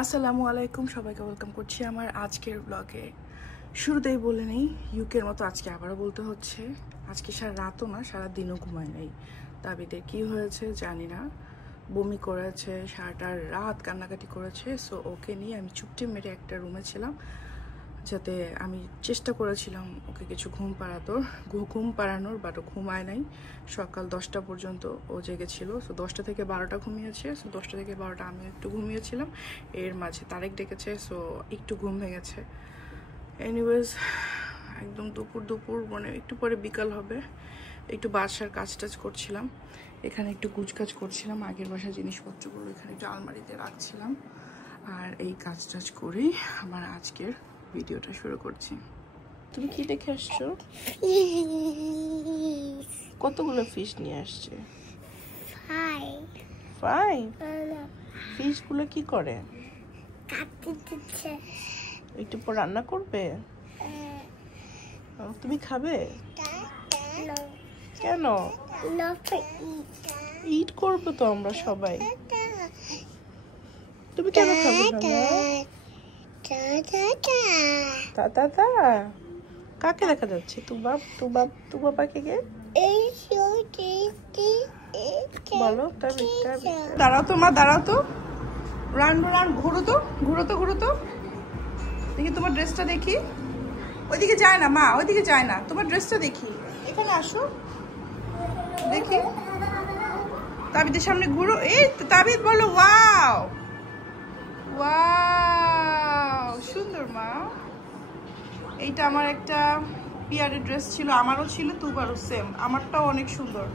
আসসালামু আলাইকুম, সবাইকে ওয়েলকাম করছি আমার আজকের ব্লগে। শুরুতেই বলে নেই, ইউকের মতো আজকে আবারও বলতে হচ্ছে, আজকে সারা রাতও না সারা দিনও ঘুমায় নেই। তাবিদের কি হয়েছে জানি না, বমি করেছে, সারাটা রাত কান্নাকাটি করেছে। সো ওকে নিয়ে আমি চুপটি মেরে একটা রুমে ছিলাম, যাতে আমি চেষ্টা করেছিলাম ওকে কিছু ঘুম পাড়ানোর, বাট ও ঘুমায় নাই। সকাল 10টা পর্যন্ত ও জেগেছিল। সো 10টা থেকে 12টা ঘুমিয়েছে। সো 10টা থেকে 12টা আমি একটু ঘুমিয়েছিলাম, এর মাঝে তারেক ডেকেছে, সো একটু ঘুম ভেঙেছে। এনিওয়েজ একদম দুপুর মানে একটু পরে বিকাল হবে, একটু বাসার কাজ করছিলাম, এখানে একটু কুচকাজ করছিলাম, আগের বাসার জিনিসপত্রগুলো এখানে একটু আলমারিতে রাখছিলাম। আর এই কাজ করেই আমার আজকের ভিডিওটা শুরু করছি। তুমি কি দেখে আসছো? কতগুলো ফিশ নিয়ে আসছে? 5 ফিশ গুলো কি করে? একটু পর রান্না করবে? তুমি খাবে? কেন? ইট করবো তো আমরা সবাই। তুমি কেন খাবে না? কাকে দেখা যাচ্ছে? তু বাবাকে কে বলো? দাঁড়াও তো মা, দাঁড়াও তো, রান ঘুরো তো দেখি তোমার ড্রেসটা দেখি। ওইদিকে যায় না মা, ওইদিকে যায় না, তোমার ড্রেসটা দেখি, এখানে আসো দেখি। তাবিদের সামনে ঘুরো। এই তাবিদ বলো ওয়াও ওয়াও, সুন্দর মা। এইটা আমার একটা পিয়ারের ড্রেস ছিল, আমারও ছিল, তুবারও সেম, আমারটাও অনেক সুন্দর।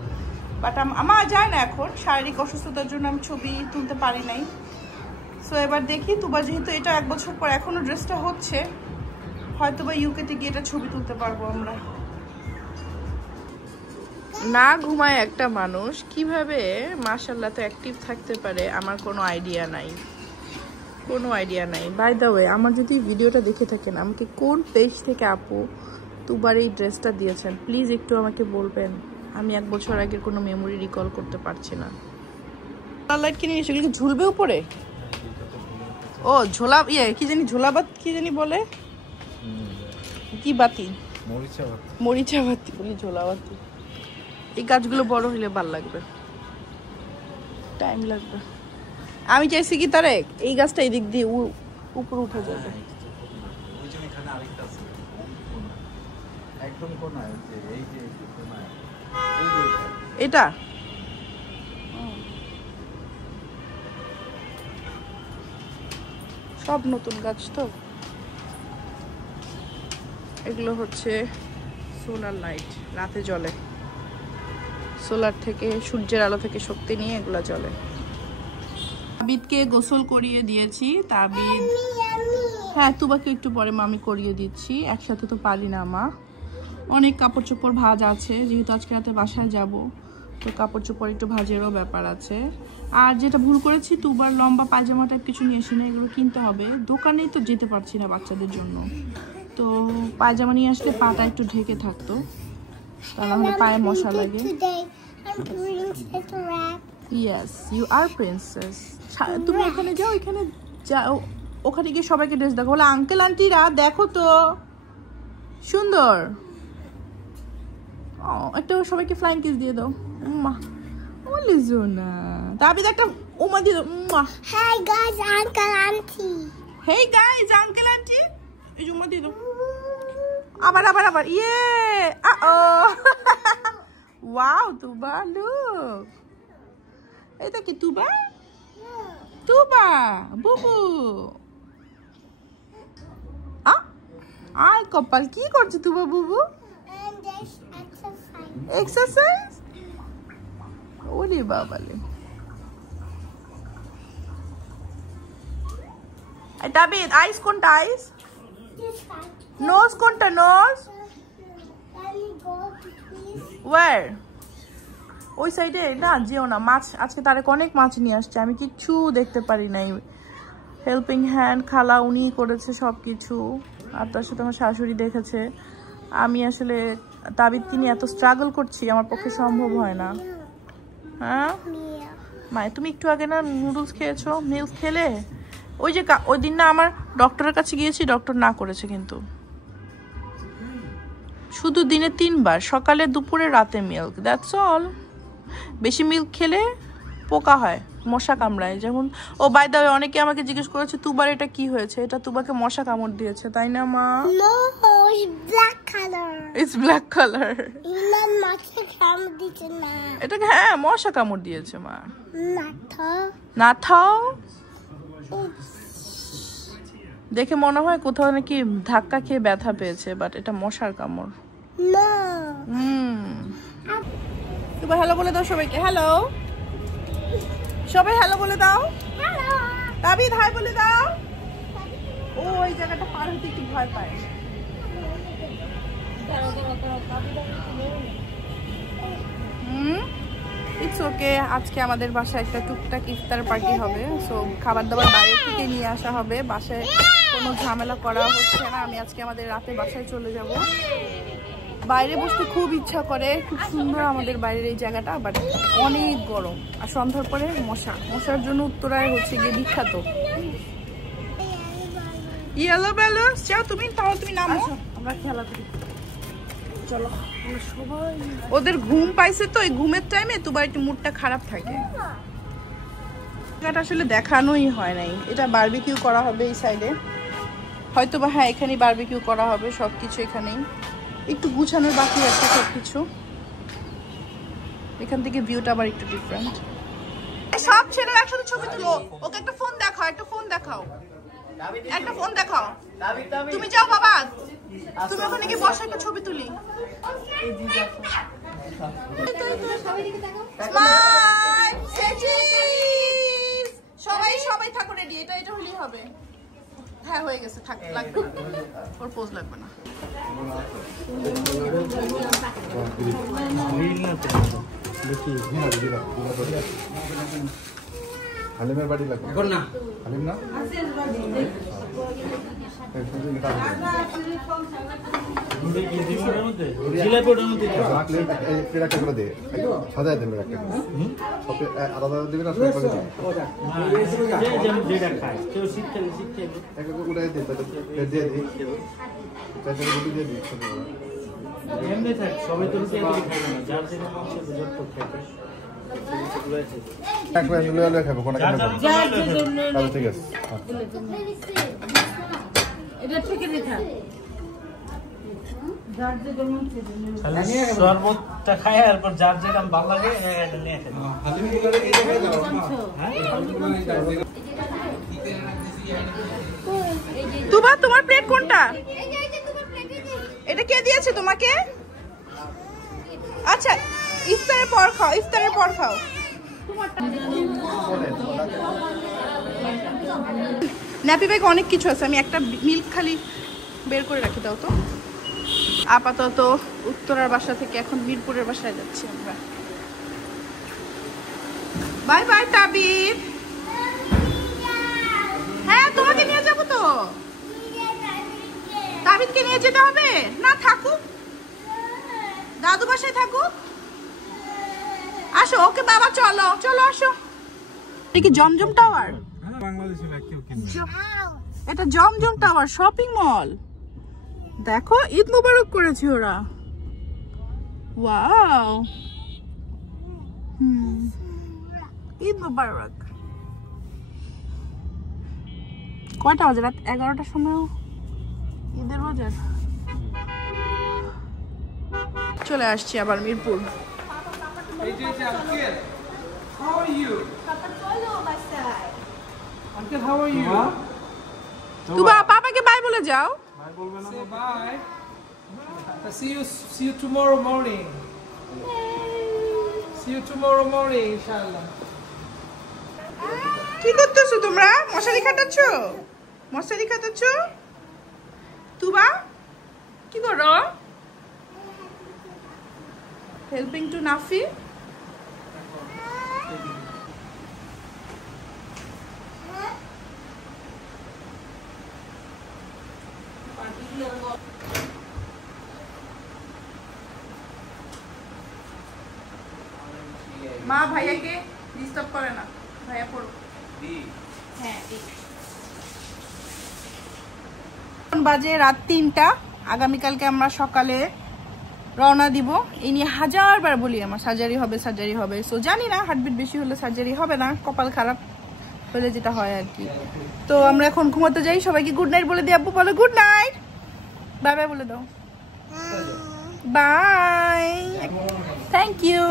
বাট আমার যায় না এখন, শারীরিক অসুস্থতার জন্য আমি ছবি তুলতে পারি নাই। সো এবার দেখি, তুবা যেহেতু এটা 1 বছর পর এখনো ড্রেসটা হচ্ছে, হয়তো বা ইউকেতে গিয়ে এটা ছবি তুলতে পারবো আমরা। না ঘুমায় একটা মানুষ কিভাবে মাশাআল্লাহ তো অ্যাক্টিভ থাকতে পারে, আমার কোনো আইডিয়া নাই। বাই দ্য ওয়ে, আমার যদি ভিডিওটা দেখে থাকেন, আমাকে কোন পেজ থেকে আপু তুবার এই ড্রেসটা দিয়েছেন প্লিজ একটু আমাকে বলবেন। আমি 1 বছর আগের কোনো মেমোরি রিকল করতে পারছি না। লাইট কিনে নিয়ে এসে ঝুলবে উপরে। ও ঝোলা, কি জানি ঝোলাবাত কি জানি বলে, কি বাতি? মরিচা বাতি বলি, ঝোলা বাতি। এই গাছগুলো বড় হলে ভালো লাগবে, টাইম লাগবে। আমি চাইছি কি তারেক, এই গাছটা এই দিক দিয়ে উপরে উঠে যাবে। এটা সব নতুন গাছ তো, এগুলো হচ্ছে সোলার লাইট, রাতে জ্বলে, সোলার থেকে, সূর্যের আলো থেকে শক্তি নিয়ে এগুলো জ্বলে। তাবিদকে গোসল করিয়ে দিয়েছি। তাবিদ, হ্যাঁ তুবাকে একটু পরে মামি করিয়ে দিচ্ছি, একসাথে তো পারি না মা। অনেক কাপড় চোপড় ভাঁজ আছে, যেহেতু আজকে রাতে বাসায় যাব, তো কাপড় চোপড় একটু ভাঁজেরও ব্যাপার আছে। আর যেটা ভুল করেছি, তুবার লম্বা পায়জামা টাইপ কিছু নিয়ে এসে না, এগুলো কিনতে হবে। দোকানেই তো যেতে পারছি না বাচ্চাদের জন্য, তো পায়জামা নিয়ে আসলে পাটা একটু ঢেকে থাকতো, তা নাহলে পায়ে মশা লাগে। Yes, you are princess. তুমি এখানে যাও, এখানে যাও, ওখানে গিয়ে সবাইকে ড্রেস দেখো, বলে আঙ্কেল আন্টিরা দেখো তো সুন্দর। একটা সবাইকে ফ্লাইং কিস দিয়ে দাও। মা ওলি জোনা, তাবিদ একটা উমা দিয়ে দাও। মা hey guys uncle aunty, hey guys uncle aunty, এই উমা দিয়ে দাও। আবার ইয়ে ওয়াও তুবা, লুক, এটা কি তুবা? বুবু আয় কপাল, কি করছে তুবা বুবু? এক্সারসাইজ। ওরে বাবালে। তাবিদ আইস কোনটা? আইস নোজ কোনটা? Nose where? ওই সাইডে না যেও না। মাছ আজকে তারেক অনেক মাছ নিয়ে আসছে, আমি কিচ্ছু দেখতে পারি নাই। হেল্পিং হ্যান্ড খালা উনি করেছে সব কিছু, আর তার সাথে আমার শাশুড়ি দেখেছে। আমি আসলে তাবিদকে নিয়ে এত স্ট্রাগল করছি, আমার পক্ষে সম্ভব হয় না। হ্যাঁ মায়ে, তুমি একটু আগে না নুডলস খেয়েছো, মিল্ক খেলে, ওই যে ওই দিন না আমার ডক্টরের কাছে গিয়েছি, ডক্টর না করেছে, কিন্তু শুধু দিনে 3 বার, সকালে দুপুরে রাতে মিল্ক, দ্যাটস অল। বেশি মিল্ক খেলে পোকা হয়, মশা কামড়ায়। যেমন ও বাই দ্য ওয়ে অনেকে আমাকে জিজ্ঞেস করেছে তুবার এটা কি হয়েছে, এটা তুবাকে মশা কামড় দিয়েছে, তাই না মা? No, it's black color. It's black colour. না মাথা কামড় দিচ্ছে না। এটাকে হ্যাঁ মশা কামড় দিয়েছে মা। মাথা না থাও, দেখে মনে হয় কোথাও নাকি ধাক্কা খেয়ে ব্যথা পেয়েছে, বাট এটা মশার কামড়। না। তুবা হ্যালো বলে দাও সবাইকে। হ্যালো সবাই, হ্যালো বলে দাও। হ্যালো। তাবিদ হাই বলে দাও। ও এই জায়গাটা পার হতে একটু ভয় পায়। It's okay. আজকে আমাদের বাসায় একটা টুকটাক ইফতার পার্টি হবে, সো খাবার দাবার বাইরে থেকে নিয়ে আসা হবে, বাসায় কোনো ঝামেলা করা হচ্ছে না। আমি আজকে আমাদের রাতে বাসায় চলে যাব। বাইরে বসতে খুব ইচ্ছা করে, খুব সুন্দর আমাদের বাইরের এই জায়গাটা, বাট অনেক গরম, আর সন্ধ্যার পরে মশার জন্য উত্তরায় হচ্ছে গিয়ে বিখ্যাত। ইয়েলো ব্যালন্স যাও তুমি, তাহলে তুমি নামো, আমরা খেলা করি। চলো সবাই। ওদের ঘুম পাইছে তো, এই ঘুমের টাইমে তোমার একটু মুডটা খারাপ থাকে। জায়গাটা আসলে দেখানোই হয় নাই। এটা বারবিকিউ করা হবে এই সাইডে, হয়তো বা হ্যাঁ এখানেই বারবিকিউ করা হবে, সবকিছু এখানেই। একটু গুছানোর বাকি আছে সবকিছু। এখান থেকে ভিউটা আবার একটু ডিফারেন্ট। সব ছেলেরা একসাথে ছবি তুলো। ওকে একটা ফোন দেখাও, একটা ফোন দেখাও, একটা ফোন দেখাও। তুমি যাও বাবা, তুমি ওখানে গিয়ে বসে একটা ছবি তুলি। সবাই সবাই থাকো রেডি, এটা হলেই হবে। হ্যাঁ হয়ে গেছে, থাক, লাগবে না, ওর পোজ লাগবে না। হালিমের বাড়ি লাগবে এখন না, হালিম না সাজায় দেবে আলাদা দেবে না, উঠাই দিয়ে দিয়ে দিই, দিয়ে দিই। সবাই তো খাবো কোন ঠিক আছে। শরবতটা খায় আর যার যেটা ভালো লাগে তুবা তোমার প্লেট কোনটা? এটা কে দিয়েছে তোমাকে? আচ্ছা ইফতারের পর খাও, ইফতারের পর খাও। ন্যাপি ব্যাগ অনেক কিছু আছে, আমি একটা মিল্ক খালি বের করে রাখি দাও তো। আপাতত উত্তরার বাসা থেকে এখন মিরপুরের বাসায় যাচ্ছি আমরা। Bye bye তাবিদ। হ্যাঁ তোমাকে নিয়ে যাবো তো। তাবিদকে নিয়ে যেতে হবে না? থাকুক, দাদু বাসায় থাকুক। আসো, ওকে বাবা চলো চলো আসো। এটা কি জমজম টাওয়ার? এটা জমজম টাওয়ার শপিং মল। দেখো ঈদ মোবারক করেছে ওরা। ওয়াও, ঈদ মোবারক। কয়টা বাজে? রাত 11টার সময় ঈদের বাজার। চলে আসছি আবার মিরপুর। তুবা পাপাকে বাই বলে যাও। Say bye. See you tomorrow morning. See you tomorrow morning, inshallah. কি করতেছো তোমরা? মশারি খাটাচ্ছো? মশারি খাটাচ্ছো? তুবা কি করো? Helping two Nafi. মা ভাইয়াকে ডিস্টার্ব করে না, ভাইয়া পড়ো। হ্যাঁ ঠিক। এখন বাজে রাত 3টা। আগামীকালকে আমরা সকালে রওনা দিব। এই নিয়ে হাজারবার বলি আমার সার্জারি হবে। সো জানি না, হার্টবিট বেশি হলে সার্জারি হবে না, কপাল খারাপ হলে যেটা হয় আর কি। তো আমরা এখন ঘুমাতে যাই। সবাইকে গুড নাইট বলে দিই। আব্বু বলো গুড নাইট, বাই বাই বলে দাও। Bye, thank you.